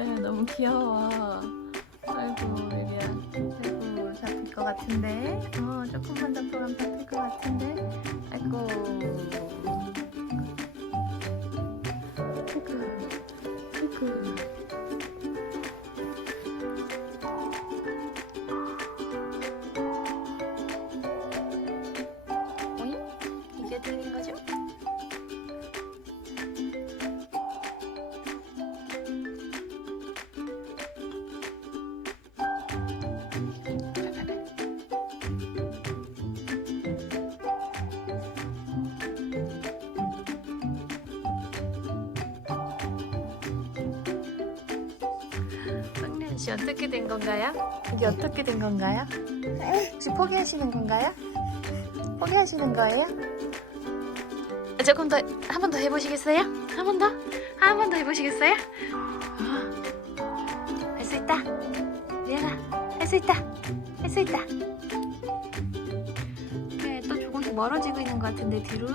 너무 귀여워. 아이고, 유리야. 아이고, 잡힐 것 같은데. 어, 조금만 더 보면 잡힐 것 같은데. 아이고. 아이고. 아이고. 황련 씨 어떻게 된 건가요? 이게 어떻게 된 건가요? 혹시 포기하시는 건가요? 포기하시는 거예요? 아, 조금 더 한 번 더 해보시겠어요? 한 번 더? 한 번 더 해보시겠어요? 할수 있다. 미안아, 할 수 있다. 할 수 있다. 그래, 또 조금씩 멀어지고 있는 것 같은데 뒤로.